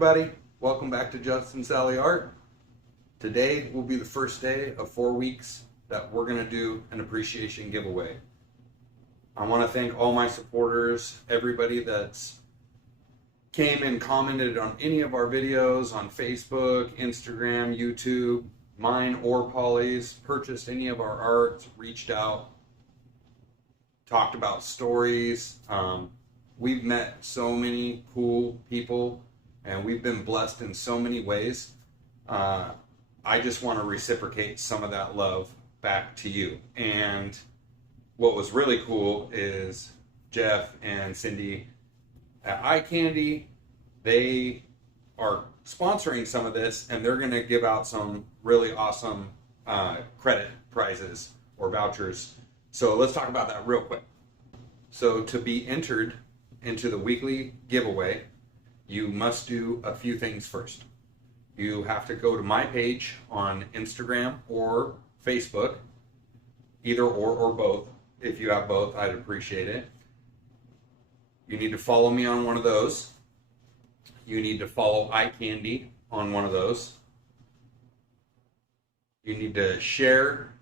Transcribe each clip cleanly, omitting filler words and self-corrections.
everybody, welcome back to justinsalleyart. Today will be the first day of 4 weeks that we're going to do an appreciation giveaway. I want to thank all my supporters, everybody that's came and commented on any of our videos on Facebook, Instagram, YouTube, mine or Polly's, purchased any of our art, reached out, talked about stories. We've met so many cool people and we've been blessed in so many ways. I just want to reciprocate some of that love back to you. And what was really cool is Jeff and Cindy at Eye Candy, they are sponsoring some of this and they're going to give out some really awesome credit prizes or vouchers. So let's talk about that real quick. So to be entered into the weekly giveaway, you must do a few things first. You have to go to my page on Instagram or Facebook, either or both. If you have both, I'd appreciate it. You need to follow me on one of those. You need to follow Eye Candy on one of those. You need to share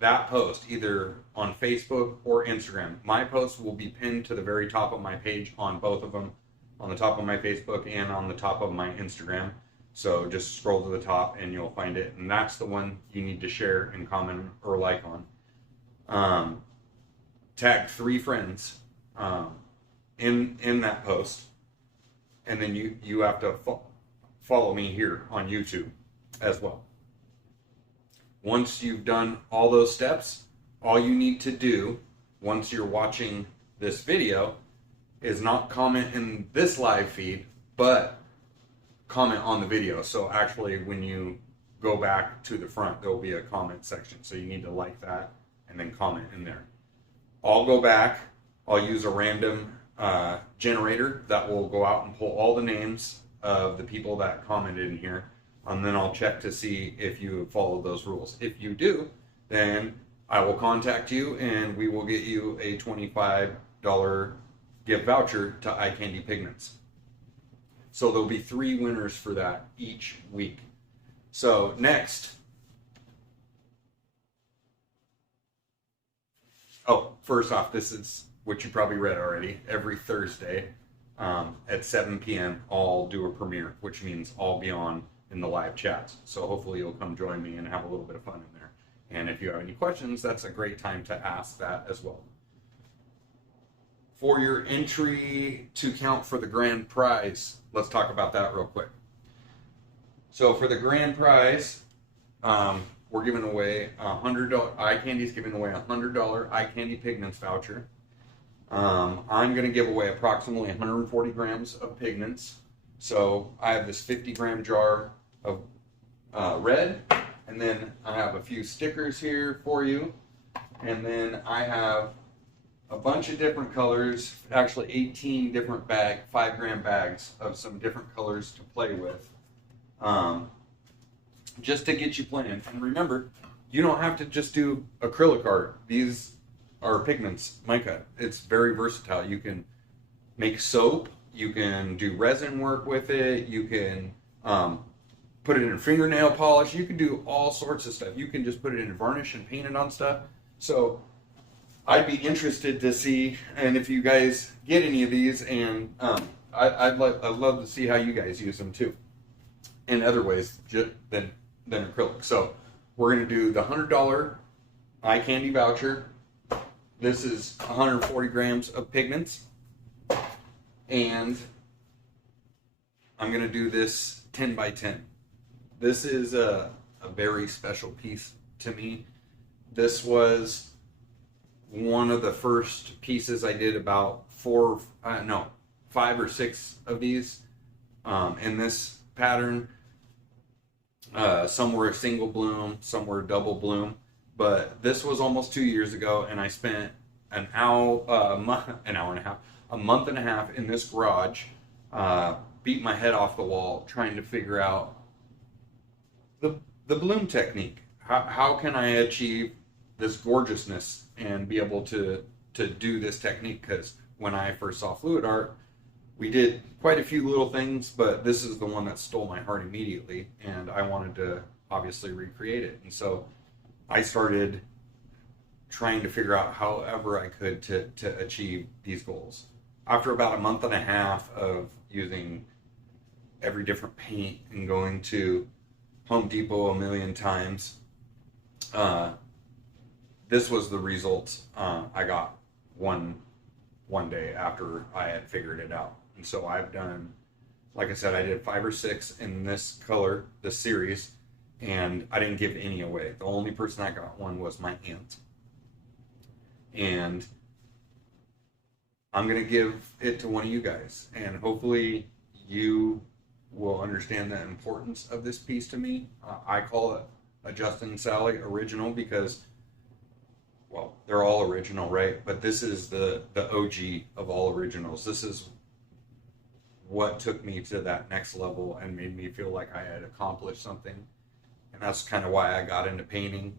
that post either on Facebook or Instagram. My post will be pinned to the very top of my page on both of them, on the top of my Facebook and on the top of my Instagram. So just scroll to the top and you'll find it. And that's the one you need to share and comment or like on. Tag 3 friends in that post. And then you have to follow me here on YouTube as well. Once you've done all those steps, all you need to do once you're watching this video is not comment in this live feed, but comment on the video. So actually when you go back to the front, there will be a comment section. So you need to like that and then comment in there. I'll go back, I'll use a random generator that will go out and pull all the names of the people that commented in here. And then I'll check to see if you follow those rules. If you do, then I will contact you and we will get you a $25 gift voucher to Eye Candy Pigments. So there'll be 3 winners for that each week. So next. Oh, first off, this is what you probably read already. Every Thursday at 7 p.m. I'll do a premiere, which means I'll be on in the live chats. So hopefully you'll come join me and have a little bit of fun in there. And if you have any questions, that's a great time to ask that as well. For your entry to count for the grand prize, let's talk about that real quick. So for the grand prize, we're giving away $100. Eye Candy's giving away a $100 Eye Candy Pigments voucher. I'm going to give away approximately 140 grams of pigments. So I have this 50-gram jar of red, and then I have a few stickers here for you, and then I have a bunch of different colors, actually 18 different 5-gram bags of some different colors to play with, just to get you playing. And remember, you don't have to just do acrylic art. These are pigments, mica. It's very versatile. You can make soap, you can do resin work with it, you can put it in fingernail polish, you can do all sorts of stuff. You can just put it in varnish and paint it on stuff. So I'd be interested to see, and if you guys get any of these, and I'd love to see how you guys use them too, in other ways than acrylic. So we're going to do the $100 Eye Candy voucher. This is 140 grams of pigments, and I'm going to do this 10 by 10. This is a very special piece to me. This was one of the first pieces I did, about 5 or 6 of these in this pattern. Some were a single bloom, some were a double bloom, but this was almost 2 years ago, and I spent a month and a half in this garage, beat my head off the wall trying to figure out the bloom technique. How can I achieve this gorgeousness and be able to do this technique? Because when I first saw fluid art, we did quite a few little things, but this is the one that stole my heart immediately, and I wanted to obviously recreate it. And so I started trying to figure out however I could to achieve these goals. After about a month and a half of using every different paint and going to Home Depot a million times, this was the results I got one day after I had figured it out. And so I've done, like I said, I did 5 or 6 in this color, this series, and I didn't give any away. The only person that got one was my aunt. And I'm going to give it to one of you guys, and hopefully you will understand the importance of this piece to me. I call it a Justin Sally original because, well, they're all original, right? But this is the OG of all originals. This is what took me to that next level and made me feel like I had accomplished something. And that's kind of why I got into painting.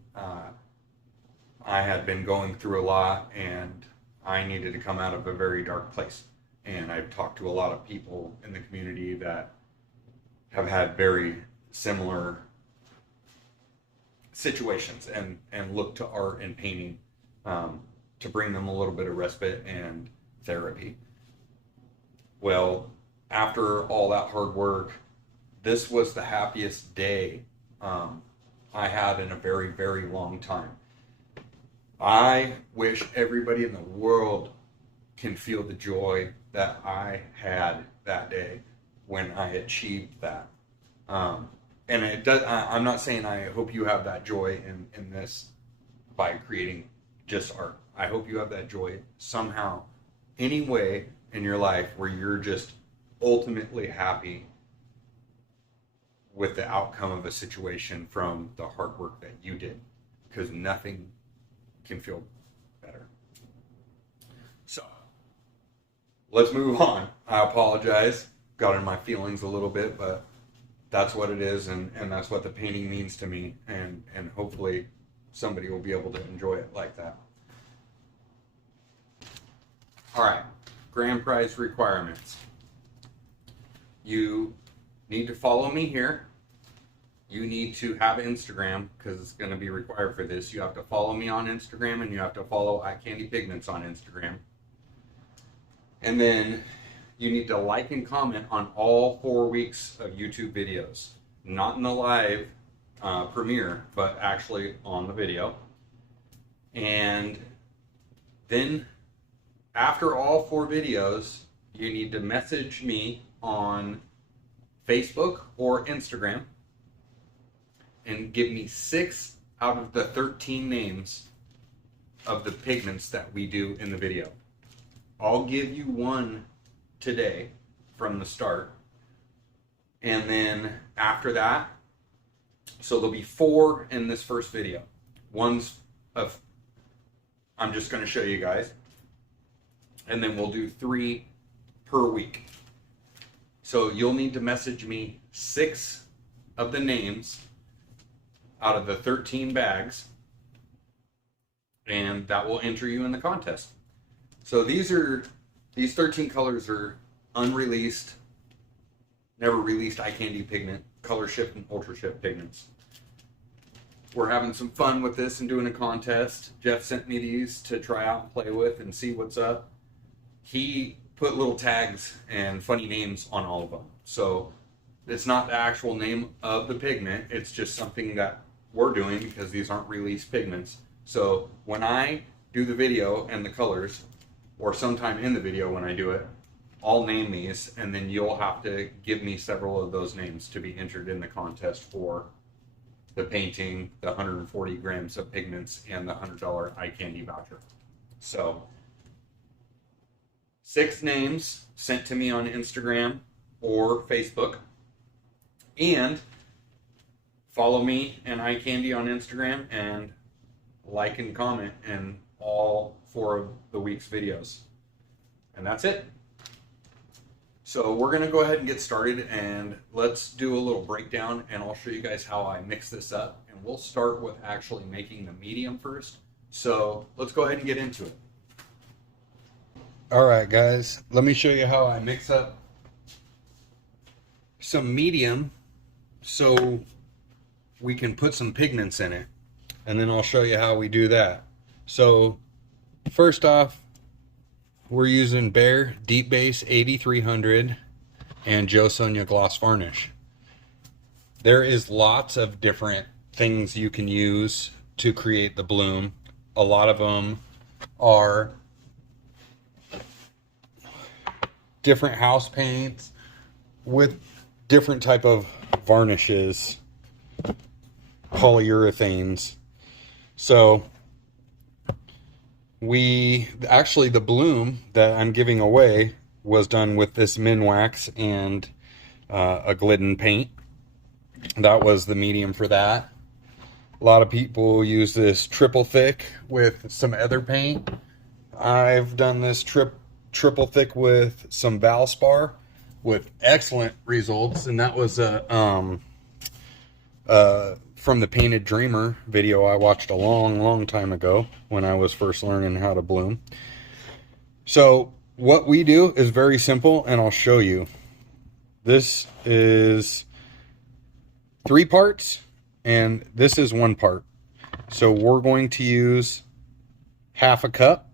I had been going through a lot, and I needed to come out of a very dark place. And I've talked to a lot of people in the community that have had very similar situations and look to art and painting to bring them a little bit of respite and therapy. Well, after all that hard work, this was the happiest day I had in a very, very long time. I wish everybody in the world can feel the joy that I had that day when I achieved that. And it does. I'm not saying I hope you have that joy in this by creating just art. I hope you have that joy somehow, any way in your life where you're just ultimately happy with the outcome of a situation from the hard work that you did, because nothing can feel better. So let's move on. I apologize, got in my feelings a little bit, but that's what it is, and that's what the painting means to me, and hopefully somebody will be able to enjoy it like that. All right, grand prize requirements. You need to follow me here. You need to have Instagram, because it's going to be required for this. You have to follow me on Instagram, and you have to follow Eye Candy Pigments on Instagram. And then you need to like and comment on all 4 weeks of YouTube videos. Not in the live premiere, but actually on the video. And then after all 4 videos, you need to message me on Facebook or Instagram and give me 6 out of the 13 names of the pigments that we do in the video. I'll give you one today from the start, and then after that, so there'll be 4 in this first video. One's of, I'm just going to show you guys, and then we'll do 3 per week. So you'll need to message me 6 of the names out of the 13 bags, and that will enter you in the contest. So these 13 colors are unreleased, never released eye candy pigment, Colorshift and Ultrashift pigments. We're having some fun with this and doing a contest. Jeff sent me these to try out and play with and see what's up. He put little tags and funny names on all of them. So it's not the actual name of the pigment, it's just something that we're doing because these aren't released pigments. So when I do the video and the colors, or sometime in the video when I do it, I'll name these, and then you'll have to give me several of those names to be entered in the contest for the painting, the 140 grams of pigments, and the $100 eye candy voucher. So 6 names sent to me on Instagram or Facebook, and follow me and Eye Candy on Instagram, and like and comment in all 4 of the week's videos. And that's it. So we're going to go ahead and get started, and let's do a little breakdown, and I'll show you guys how I mix this up. And we'll start with actually making the medium first. So let's go ahead and get into it. All right, guys, let me show you how I mix up some medium so we can put some pigments in it, and then I'll show you how we do that. So first off, we're using Behr Deep Base 8300 and Joe Sonia Gloss Varnish. There is lots of different things you can use to create the bloom. A lot of them are different house paints with different type of varnishes, polyurethanes. So the bloom that I'm giving away was done with this Minwax and a Glidden paint. That was the medium for that. A lot of people use this triple thick with some other paint. I've done this triple thick with some Valspar with excellent results, and that was from the Painted Dreamer video I watched a long time ago when I was first learning how to bloom. So what we do is very simple, and I'll show you. This is 3 parts, and this is 1 part. So we're going to use half a cup,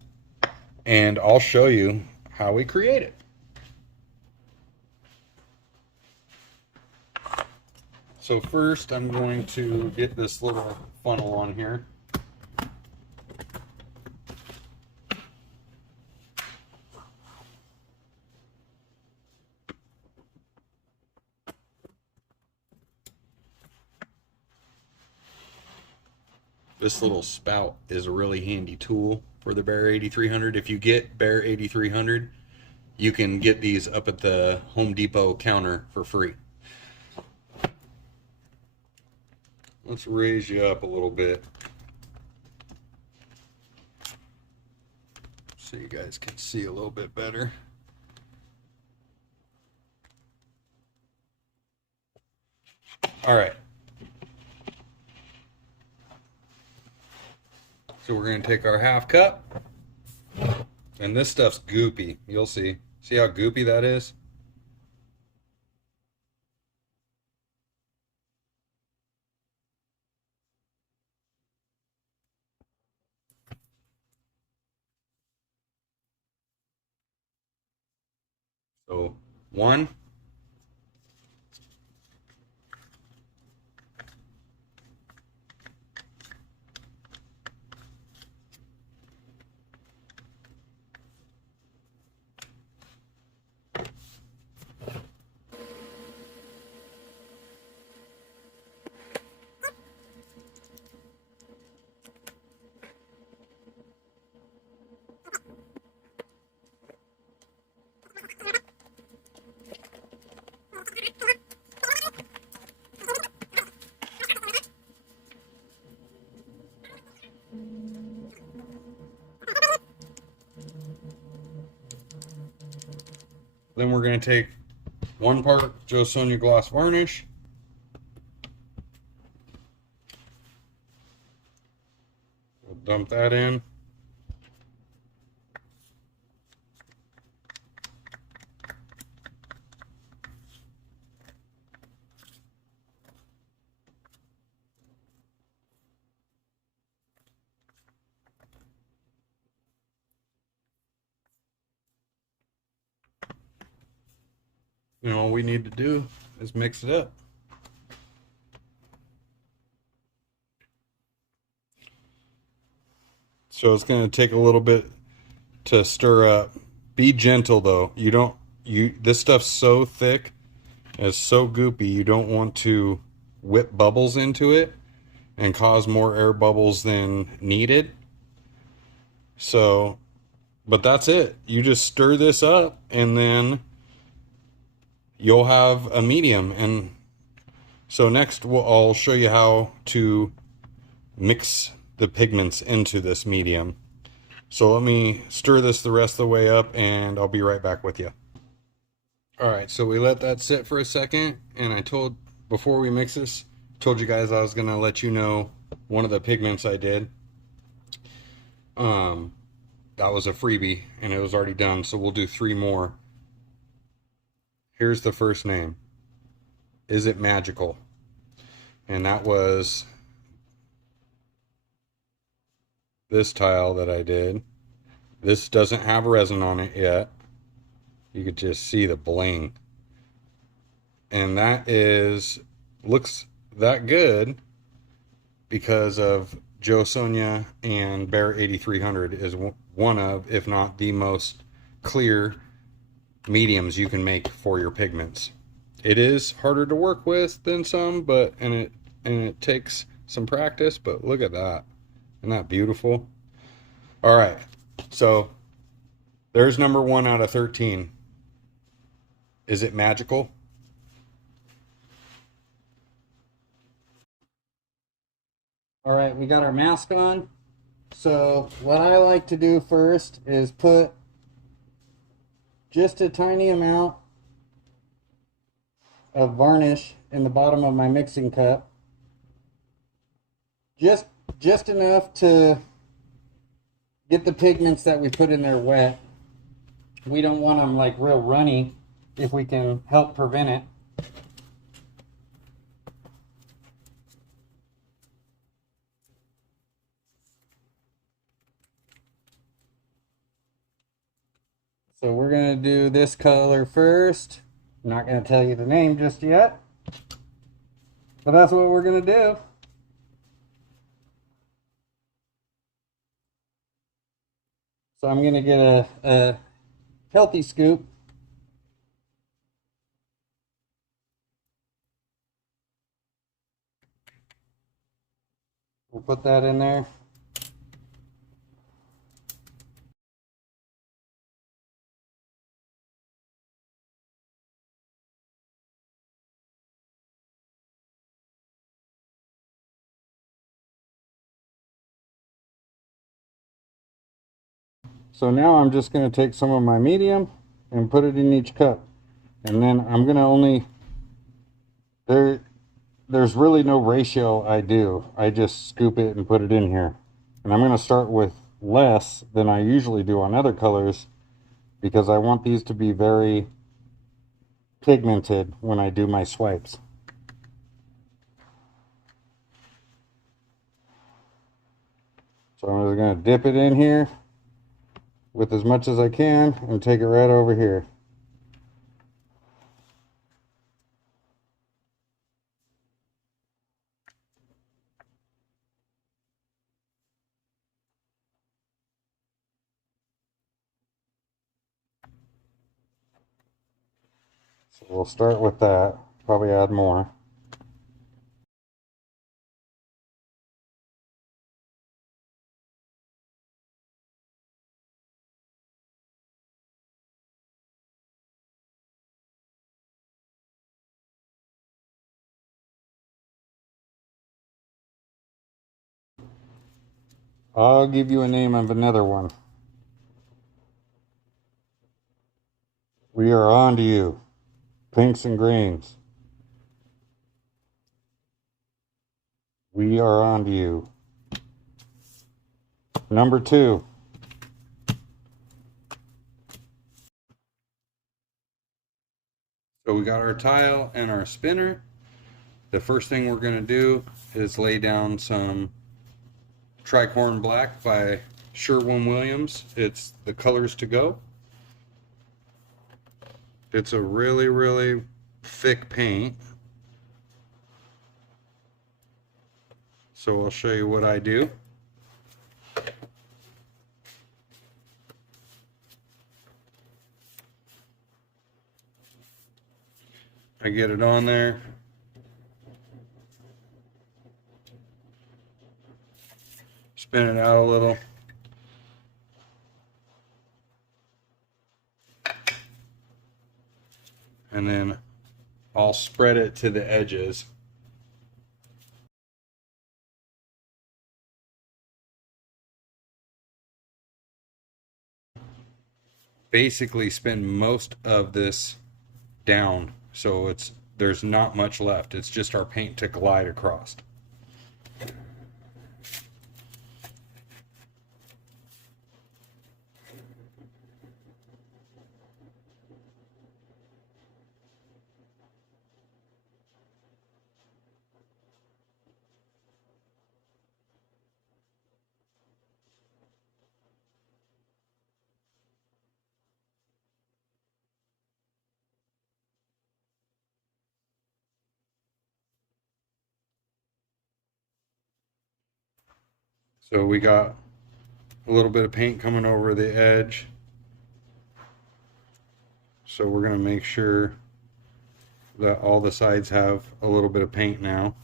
and I'll show you how we create it. So first I'm going to get this little funnel on here. This little spout is a really handy tool for the Behr 8300. If you get Behr 8300, you can get these up at the Home Depot counter for free. Let's raise you up a little bit so you guys can see a little bit better. All right. So we're going to take our half cup, and this stuff's goopy. You'll see. See how goopy that is? So 1, then we're going to take 1 part Joe Sonia Gloss Varnish. We'll dump that in. And all we need to do is mix it up. So it's going to take a little bit to stir up. Be gentle though. This stuff's so thick, it's so goopy, you don't want to whip bubbles into it and cause more air bubbles than needed. So, but that's it. You just stir this up, and then you'll have a medium. And so next I'll show you how to mix the pigments into this medium. So let me stir this the rest of the way up, and I'll be right back with you. All right, so we let that sit for a second, and before we mix this, told you guys I was gonna let you know one of the pigments I did. And that was a freebie and it was already done, so we'll do 3 more. Here's the first name. Is It Magical? And that was this tile that I did. This doesn't have resin on it yet. You could just see the bling. And that looks that good because of Joe Sonia and Bear 8300 is one of, if not the most clear mediums you can make for your pigments. It is harder to work with than some, but and it takes some practice, but look at that. Isn't that beautiful? All right, so there's number 1 out of 13. Is It Magical? All right, we got our mask on. So what I like to do first is put just a tiny amount of varnish in the bottom of my mixing cup. Just enough to get the pigments that we put in there wet. We don't want them like real runny if we can help prevent it. So we're going to do this color first. I'm not going to tell you the name just yet, but that's what we're going to do. So I'm going to get a healthy scoop. We'll put that in there. So now I'm just going to take some of my medium and put it in each cup. And then I'm going to only, there's really no ratio I do. I just scoop it and put it in here. And I'm going to start with less than I usually do on other colors because I want these to be very pigmented when I do my swipes. So I'm just going to dip it in here with as much as I can and take it right over here. So we'll start with that, probably add more. I'll give you a name of another one. We are on to you. Pinks and greens. We are on to you. Number 2. So we got our tile and our spinner. The first thing we're going to do is lay down some Tricorn Black by Sherwin-Williams. It's the colors to go. It's a really, really thick paint. So I'll show you what I do. I get it on there. Spin it out a little. And then I'll spread it to the edges. Basically spin most of this down, so there's not much left. It's just our paint to glide across. So we got a little bit of paint coming over the edge. So we're going to make sure that all the sides have a little bit of paint now,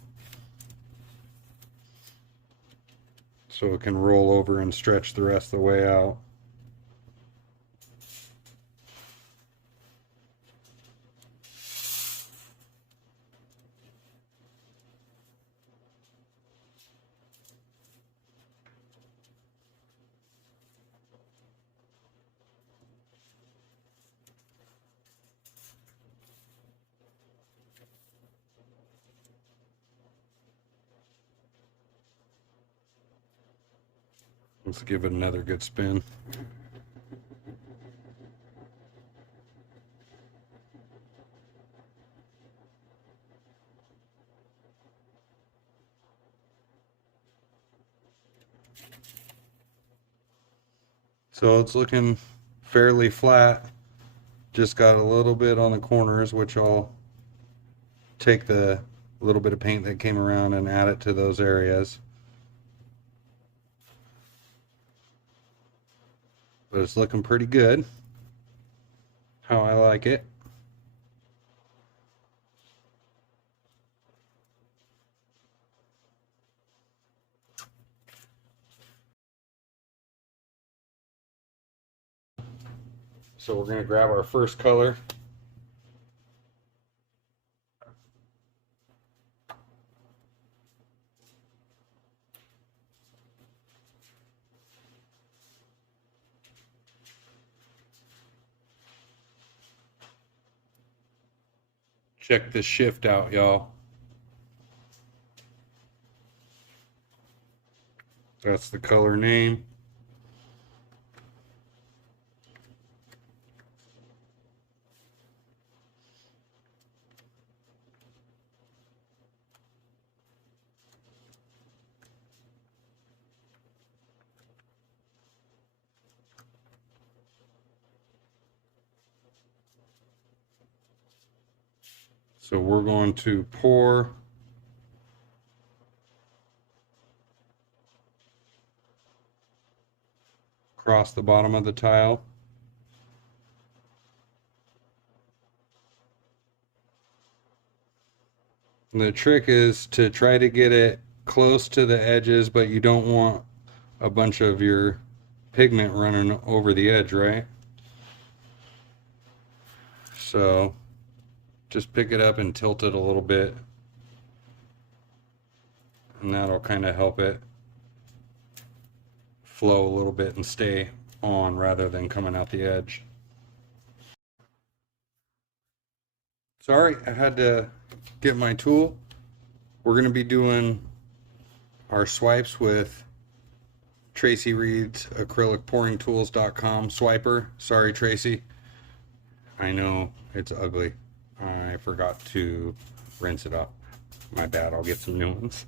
so it can roll over and stretch the rest of the way out. Let's give it another good spin. So it's looking fairly flat. Just got a little bit on the corners, which I'll take the little bit of paint that came around and add it to those areas. But it's looking pretty good, how I like it. So we're going to grab our first color. Check this shift out, y'all. That's the color name. So we're going to pour across the bottom of the tile. And the trick is to try to get it close to the edges, but you don't want a bunch of your pigment running over the edge, right? So just pick it up and tilt it a little bit, and that'll kind of help it flow a little bit and stay on rather than coming out the edge. Sorry, I had to get my tool. We're going to be doing our swipes with Tracy Reed's acrylicpouringtools.com swiper. Sorry, Tracy. I know it's ugly. I forgot to rinse it up. My bad, I'll get some new ones.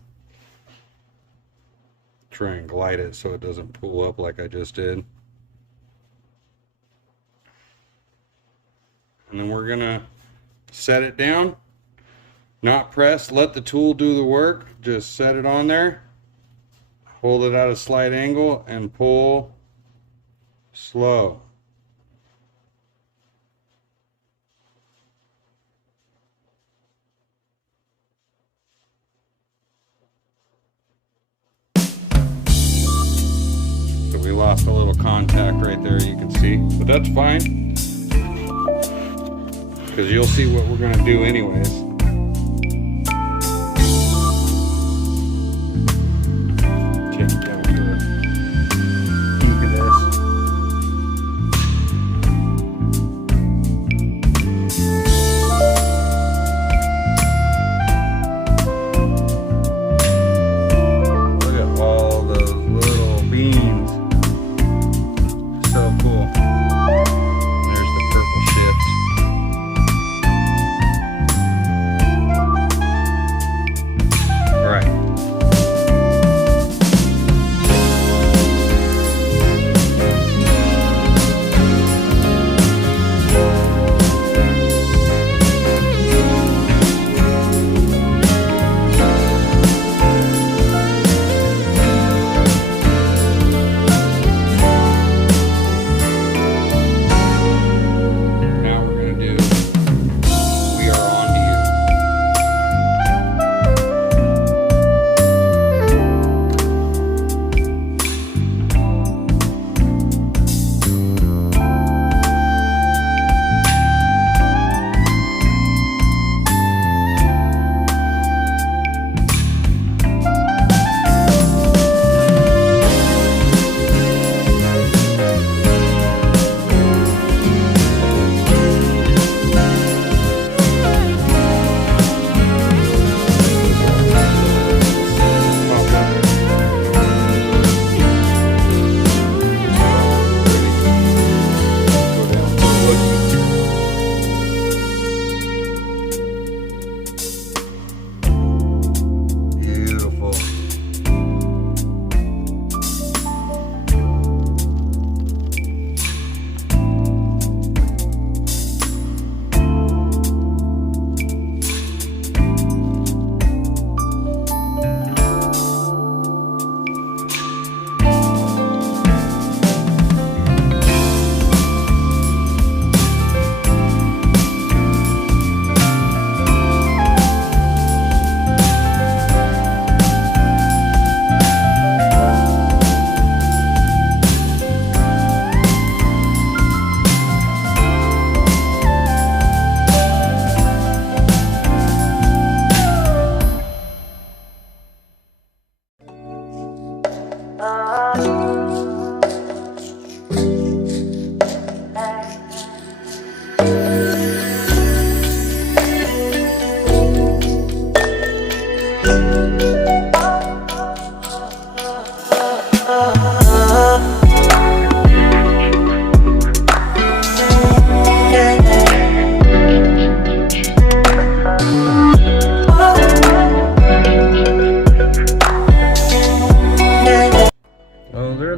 Try and glide it so it doesn't pull up like I just did. And then we're gonna set it down, not press, let the tool do the work. Just set it on there, hold it at a slight angle, and pull slow. So we lost a little contact right there, you can see, but that's fine, because you'll see what we're going to do anyways. Check it out here. Look at this. Look at all those little beans. So cool. There's the purple shift.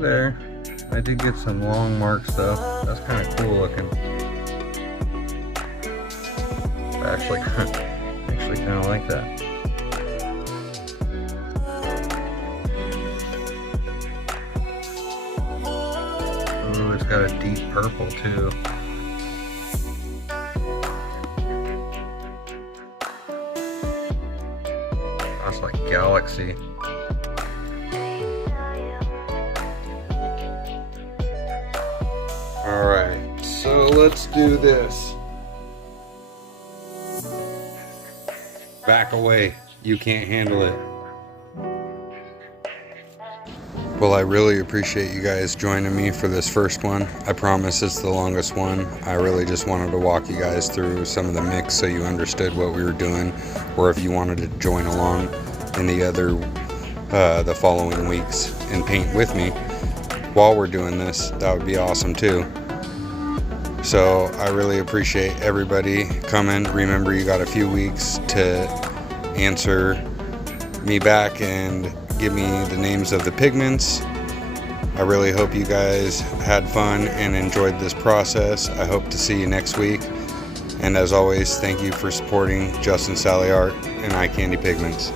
there. I did get some long marks though. That's kind of cool looking. I actually kind of like that. Ooh, it's got a deep purple too. That's like Galaxy. Alright, so let's do this. Back away, you can't handle it. Well, I really appreciate you guys joining me for this first one. I promise it's the longest one. I really just wanted to walk you guys through some of the mix so you understood what we were doing, or if you wanted to join along in the following weeks and paint with me while we're doing this, that would be awesome too. So I really appreciate everybody coming. Remember, you got a few weeks to answer me back and give me the names of the pigments. I really hope you guys had fun and enjoyed this process. I hope to see you next week. And as always, thank you for supporting Justin Salley Art and Eye Candy Pigments.